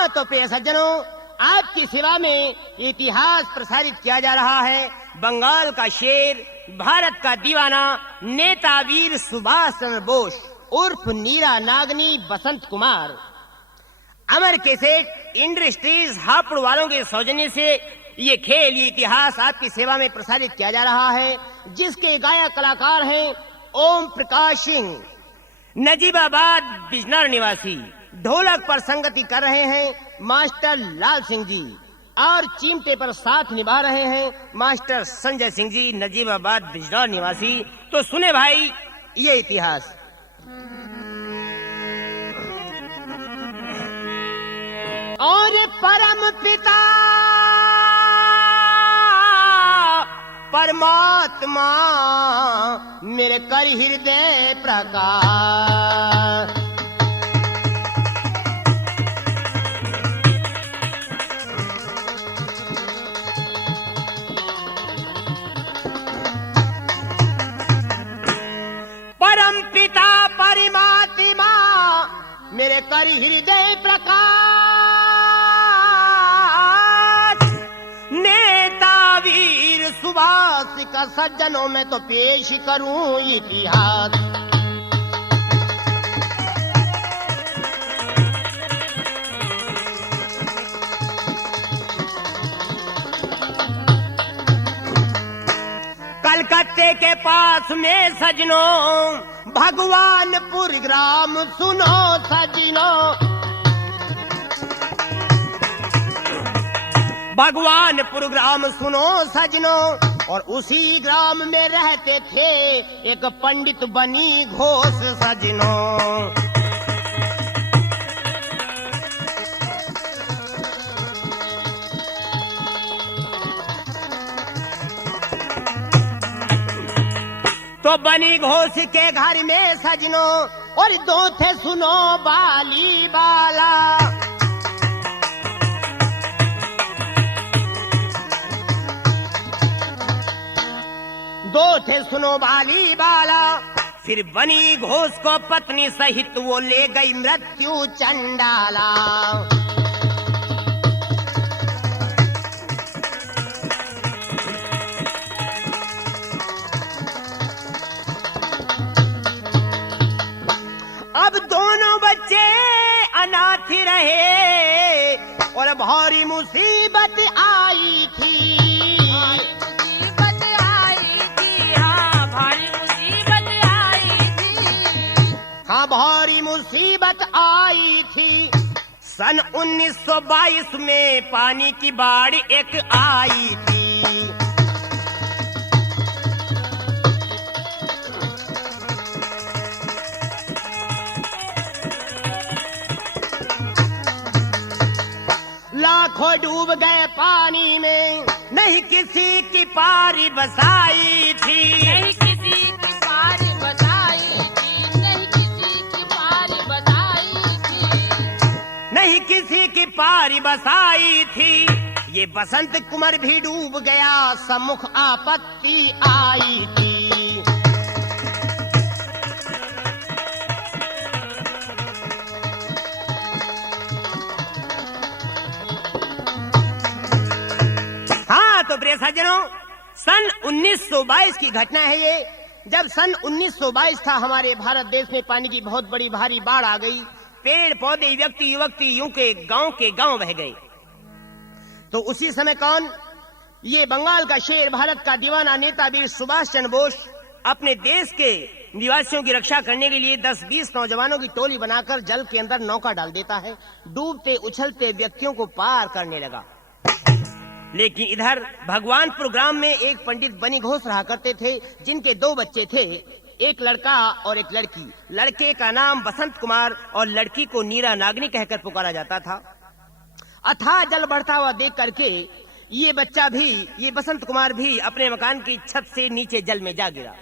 हाँ तो प्रिय सज्जनों, आपकी सेवा में इतिहास प्रसारित किया जा रहा है। बंगाल का शेर, भारत का दीवाना, नेता वीर सुभाष चंद्र बोस उर्फ नीरा नागनी बसंत कुमार, अमर कैसेट इंडस्ट्रीज हापुड़ वालों के सौजन्य से ये खेल, ये इतिहास आपकी सेवा में प्रसारित किया जा रहा है, जिसके गायक कलाकार हैं ओम प्रकाश सिंह, नजीबाबाद बिजनौर निवासी। ढोलक पर संगति कर रहे हैं मास्टर लाल सिंह जी और चिमटे पर साथ निभा रहे हैं मास्टर संजय सिंह जी, नजीबाबाद बिजनौर निवासी। तो सुने भाई ये इतिहास। और परम पिता परमात्मा मेरे कर हृदय प्रकाश, परम पिता परमात्मा मेरे कर हृदय प्रकाश, नेता वीर सुभाष का सज्जनों में तो पेश करूं इतिहास। कलकत्ते के पास में सजनों भगवानपुर ग्राम सुनो सजनों, भगवानपुर ग्राम सुनो सजनों। और उसी ग्राम में रहते थे एक पंडित बनी घोष सजनों। तो बनी घोष के घर में सजनों और दो थे सुनो बाली बाला, दो थे सुनो बाली बाला। फिर बनी घोष को पत्नी सहित वो ले गई मृत्यु चंडाला। अब दोनों बच्चे अनाथ रहे और भारी मुसीबत आई थी। हाँ भारी मुसीबत आई थी। सन 1922 में पानी की बाढ़ एक आई थी। लाखों डूब गए पानी में, नहीं किसी की पारी बसाई थी। नहीं किसी की पारी बसाई थी, नहीं किसी की पारी बसाई थी, नहीं किसी की पारी बसाई थी। ये बसंत कुमार भी डूब गया, सम्मुख आपत्ति आई थी। तो प्रिय सज्जनों, सन 1922 की घटना है ये, जब सन 1922 था हमारे भारत देश में पानी की बहुत बड़ी भारी बाढ़ आ गई। पेड़ पौधे व्यक्ति युवती यूं के गांव बह गए। तो उसी समय कौन, ये बंगाल का शेर, भारत का दीवाना, नेता वीर सुभाष चंद्र बोस अपने देश के निवासियों की रक्षा करने के लिए 10-20 नौजवानों की टोली बनाकर जल के अंदर नौका डाल देता है। डूबते उछलते व्यक्तियों को पार करने लगा। लेकिन इधर भगवानपुर ग्राम में एक पंडित बनी घोष रहा करते थे, जिनके 2 बच्चे थे, एक लड़का और एक लड़की। लड़के का नाम बसंत कुमार और लड़की को नीरा नागनी कहकर पुकारा जाता था। अथाह जल बढ़ता हुआ देख करके ये बच्चा भी, ये बसंत कुमार भी अपने मकान की छत से नीचे जल में जा गिरा।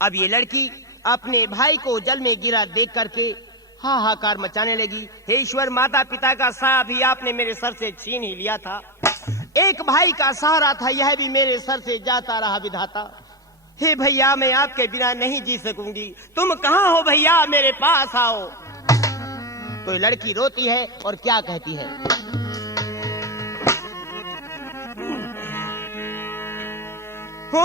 अब ये लड़की अपने भाई को जल में गिरा देख करके हाहाकार मचाने लगी। हे ईश्वर, माता पिता का सहारा भी आपने मेरे सर से छीन ही लिया था। एक भाई का सहारा था, यह भी मेरे सर से जाता रहा विधाता। हे भैया, मैं आपके बिना नहीं जी सकूंगी। तुम कहाँ हो भैया, मेरे पास आओ। तो ये लड़की रोती है और क्या कहती है? हो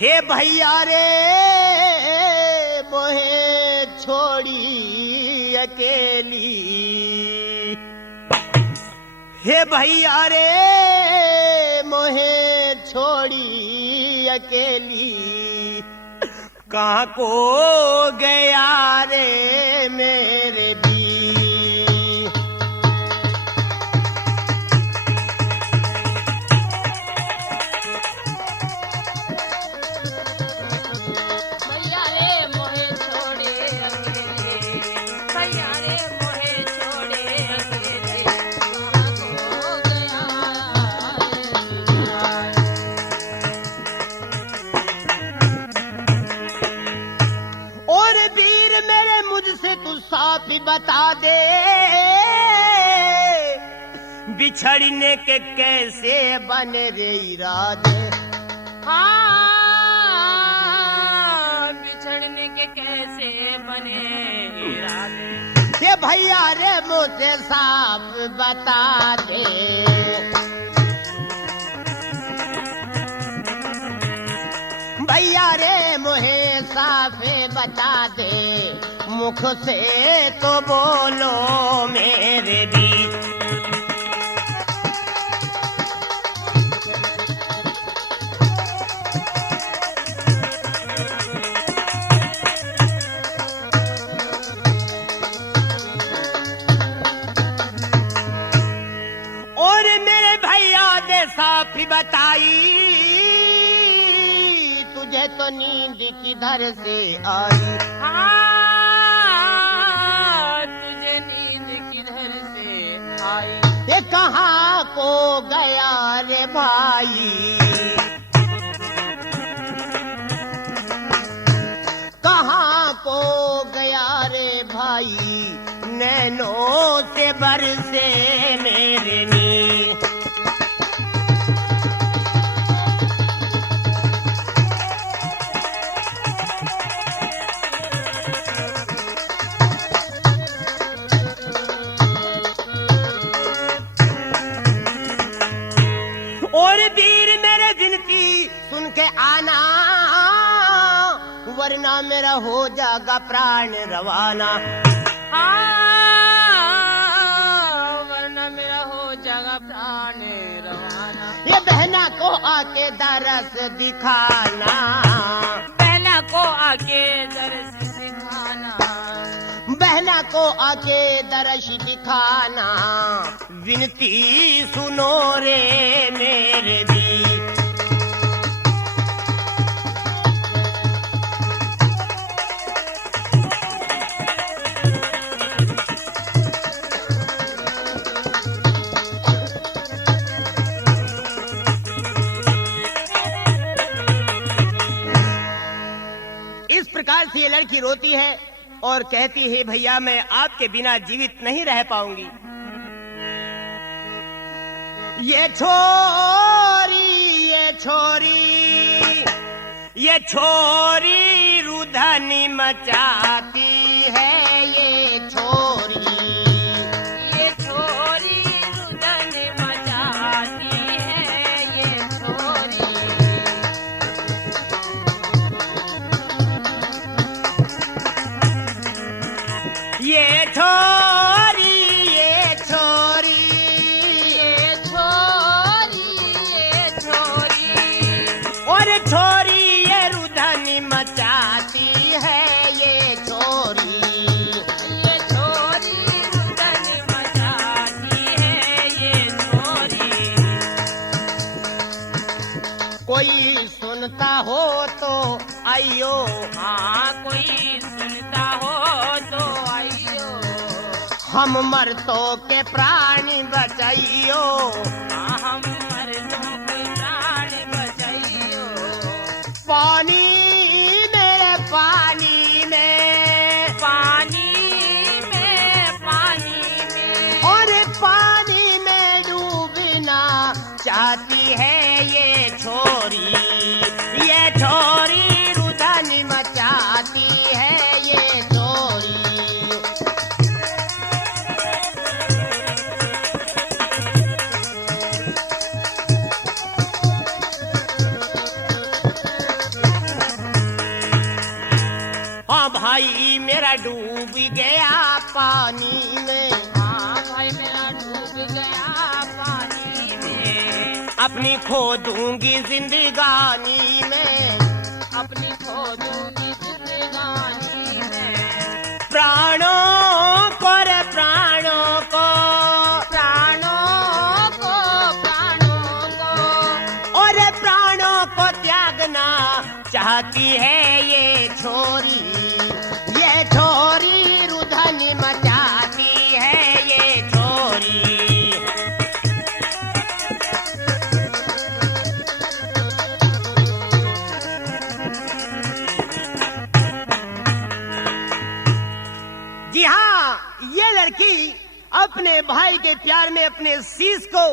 हे भैया रे मोहे छोड़ी अकेली, हे भैया रे मोहे छोड़ी अकेली, कहाँ को गया रे मेरे भी। भैया रे मोहे छोड़े अकेले, भैया रे मोहे छोड़े अकेले, कहाँ खो गया और वीर मेरे मुझसे तू साफ बता दे, बिछड़ने के कैसे बने रे इरादे। बिछड़ने के कैसे बने इरादे। ये भैया रे मुझसे साफ बता दे, भैया रे मुझे साफ बता दे, मुख से तो बोलो मेरे बीच। और मेरे भैया ने साफ बताई, तुझे तो नींद किधर से आई। तुझे नींद किधर से आई। ये कहाँ को गया रे भाई, कहाँ को गया रे भाई, नैनों से बरसे मेरे नीर। और वीर मेरे विनती सुन के आना, वरना मेरा हो जाएगा प्राण रवाना। वरना मेरा हो जाएगा प्राण रवाना। ये बहना को आके दरस दिखाना, बहना को आके दरस दिखाना, बहना को आके दरस दिखाना, विनती सुनो रे मेरे भी। इस प्रकार से ये लड़की रोती है और कहती है, भैया मैं आपके बिना जीवित नहीं रह पाऊंगी। ये छोरी ये छोरी ये छोरी रुधनी मचाती है, ये छोरी ये छोरी रुदन मचाती है, ये छोरी ये छोरी ये छोरी ये छोरी ये छोरी और छोरी ये रुधनी मचाती है, ये छोरी ये छोरी रुदन मचाती है, ये छोरी। कोई सुनता हो तो आइयो, कोई सुनता हो तो आइयो, हम मर्दों के प्राणी बचाइयो। हम मर्दों के प्राण बचाइयो। पानी मेरे पानी में, पानी में और पानी में डूबना चाहती है ये छोरी, गया पानी में, हाँ भाई मेरा डूब गया पानी में, अपनी खो दूंगी जिंदगानी में, अपनी खो दूंगी जिंदगानी में, प्राणों को रे प्राणों को, प्राणों को और प्राणों को त्यागना चाहती है ये छोरी, ये छोरी रुधन मचाती है ये छोरी। जी हाँ, ये लड़की अपने भाई के प्यार में अपने शीश को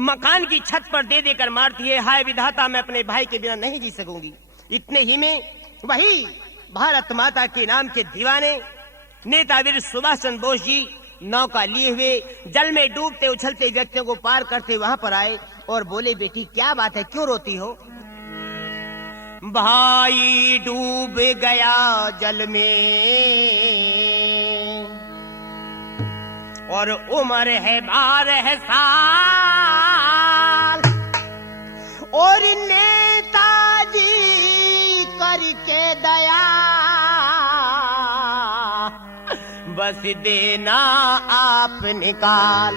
मकान की छत पर दे देकर मारती है। हाय विधाता, मैं अपने भाई के बिना नहीं जी सकूंगी। इतने ही में वही भारत माता के नाम के दीवाने नेतावीर सुभाष चंद्र बोस जी नौका लिए हुए जल में डूबते उछलते व्यक्तियों को पार करते वहां पर आए और बोले, बेटी क्या बात है, क्यों रोती हो? भाई डूब गया जल में और उम्र है 12 साल, और नेताजी करके दया बस देना आप निकाल।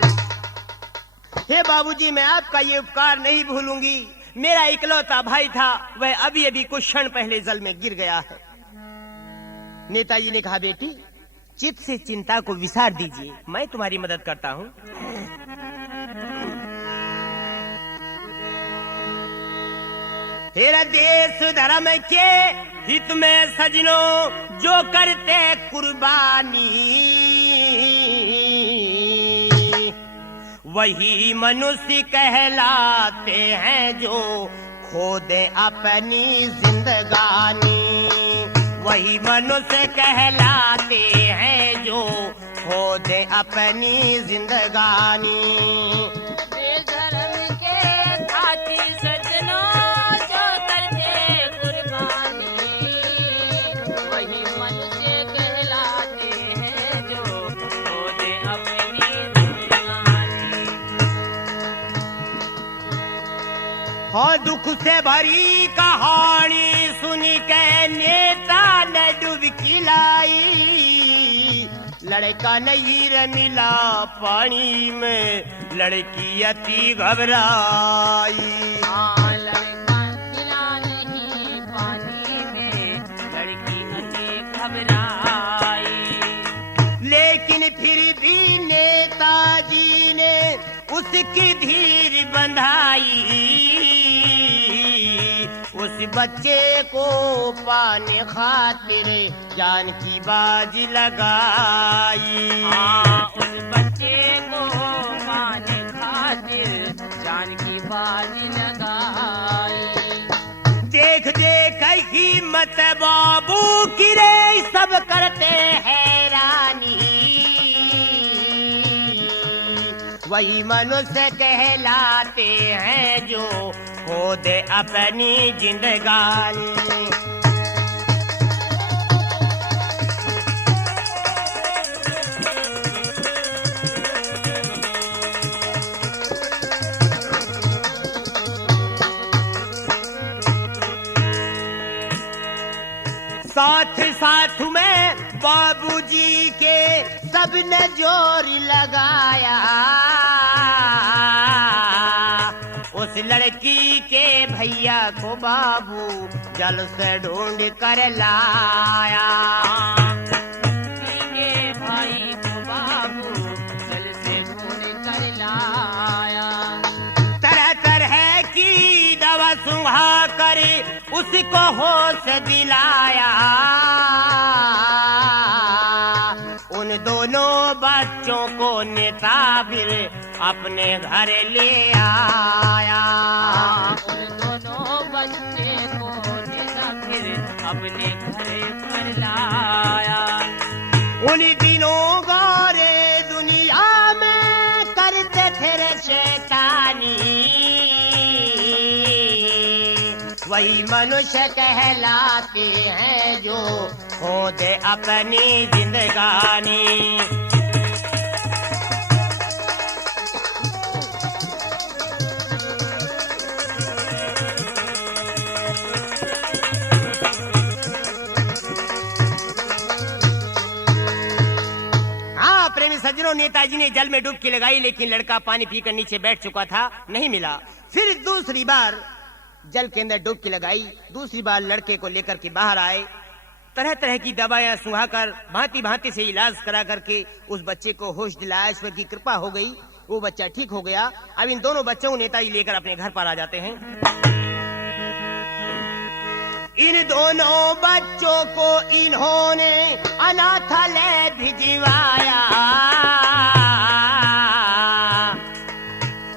हे बाबूजी, मैं आपका ये उपकार नहीं भूलूंगी। मेरा इकलौता भाई था, वह अभी अभी कुछ क्षण पहले जल में गिर गया है। नेताजी ने कहा, बेटी चित्त से चिंता को विसार दीजिए, मैं तुम्हारी मदद करता हूँ। तेरा देश धर्म के हित में सजनों जो करते कुर्बानी, वही मनुष्य कहलाते हैं जो खो दे अपनी जिंदगानी, वही मनुष्य कहलाते हैं जो खो दे अपनी जिंदगानी। बेधर्म के खातिर सजनों जो करते कुर्बानी, वही मनुष्य कहलाते हैं जो खो दे अपनी जिंदगानी। हाँ, दुख से भरी कहानी सुनी के नेता ने डुबकी लाई, लड़का नहीं मिला पानी में, लड़की अति घबराई। हाँ, लड़का मिला नहीं पानी में, लड़की अति घबराई। लेकिन फिर भी नेताजी ने उसकी धीर बंधाई, उस बच्चे को पाने खातिर जान की बाजी लगाई। हाँ, उस बच्चे को पाने खातिर जान की बाजी लगाई। देख देख हिम्मत बाबू की रे सब करते हैरानी, वही मनुष्य कहलाते हैं जो खो दे अपनी जिंदगानी। साथ साथ में बाबूजी के सबने जोर लगाया, उस लड़की के भैया को बाबू जल से ढूंढ कर लाया। के भाई को बाबू जल से ढूंढ कर लाया। तरह तरह की दवा सुंघा कर उसको होश दिलाया, उन दोनों बच्चों को नेतावीर अपने घर ले आया। उन दोनों बच्चे को नेतावीर अपने घर पर लाया। उन दिनों गोरे दुनिया में करते थे शैतानी, वही मनुष्य कहलाते हैं जो खो दे अपनी जिंदगानी। प्रेमी सज्जनों, नेताजी ने जल में डुबकी लगाई, लेकिन लड़का पानी पीकर नीचे बैठ चुका था, नहीं मिला। फिर दूसरी बार जल के अंदर डुबकी लगाई, दूसरी बार लड़के को लेकर के बाहर आए, तरह तरह की दवाइयां सुंघाकर भांति भांति से इलाज करा करके उस बच्चे को होश दिलाया। ईश्वर की कृपा हो गई, वो बच्चा ठीक हो गया। अब इन दोनों बच्चों को नेताजी लेकर अपने घर पर आ जाते हैं। इन दोनों बच्चों को इन्होंने अनाथालय भिजवाया।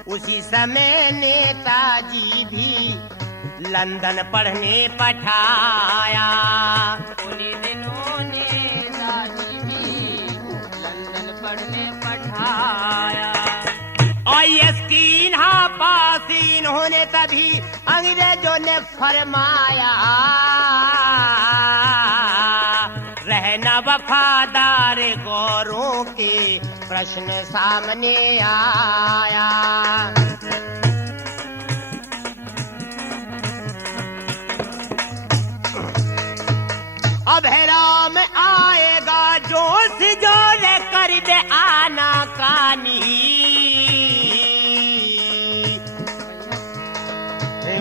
उसी समय नेताजी भी लंदन पढ़ने पठाया। उन्हीं दिनों नेताजी भी लंदन पढ़ने पठाया। IS की इन्हा पास इन्होंने तभी अंग्रेजों ने फरमाया, रहना वफादार गौरों के प्रश्न सामने आया। अब हैराम आएगा जोश जोर कर दे आना कानी।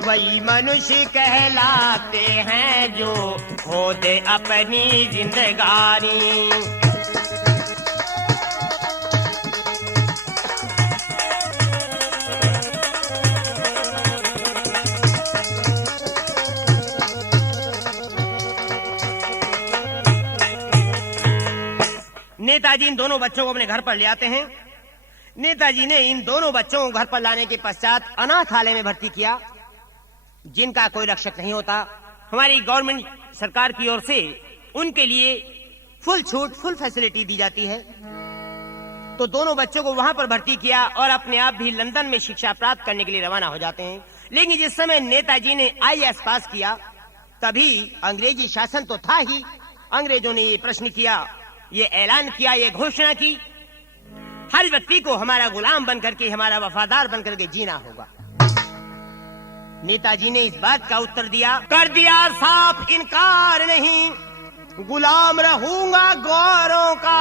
वही मनुष्य कहलाते हैं जो खो दे अपनी जिंदगानी। नेताजी इन दोनों बच्चों को अपने घर पर ले आते हैं। नेताजी ने इन दोनों बच्चों को घर पर लाने के पश्चात अनाथालय में भर्ती किया, जिनका कोई रक्षक नहीं होता। हमारी गवर्नमेंट सरकार की ओर से उनके लिए फुल छूट, फुल फैसिलिटी दी जाती है। तो दोनों बच्चों को वहां पर भर्ती किया और अपने आप भी लंदन में शिक्षा प्राप्त करने के लिए रवाना हो जाते हैं। लेकिन जिस समय नेताजी ने IS पास किया, तभी अंग्रेजी शासन तो था ही। अंग्रेजों ने ये प्रश्न किया, ये ऐलान किया, ये घोषणा की, हर व्यक्ति को हमारा गुलाम बनकर के, हमारा वफादार बनकर के जीना होगा। नेताजी ने इस बात का उत्तर दिया, कर दिया साफ इनकार, नहीं गुलाम रहूंगा गौरों का।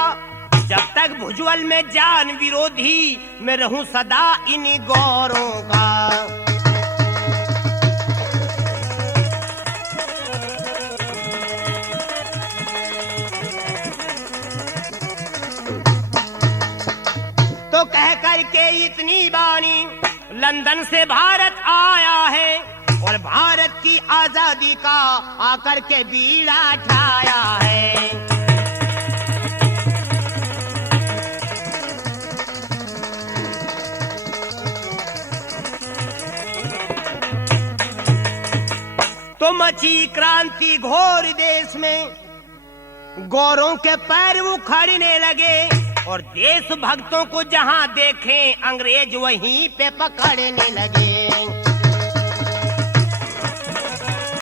जब तक भुजबल में जान विरोधी, मैं रहूं सदा इन गौरों का। तो कह करके इतनी बानी लंदन से भारत आया है और भारत की आजादी का आकर के बीड़ा ठाया है। तो मची क्रांति घोर देश में, गौरों के पैर उखड़ने लगे और देश भक्तों को जहां देखें अंग्रेज वहीं पे पकड़ने लगे।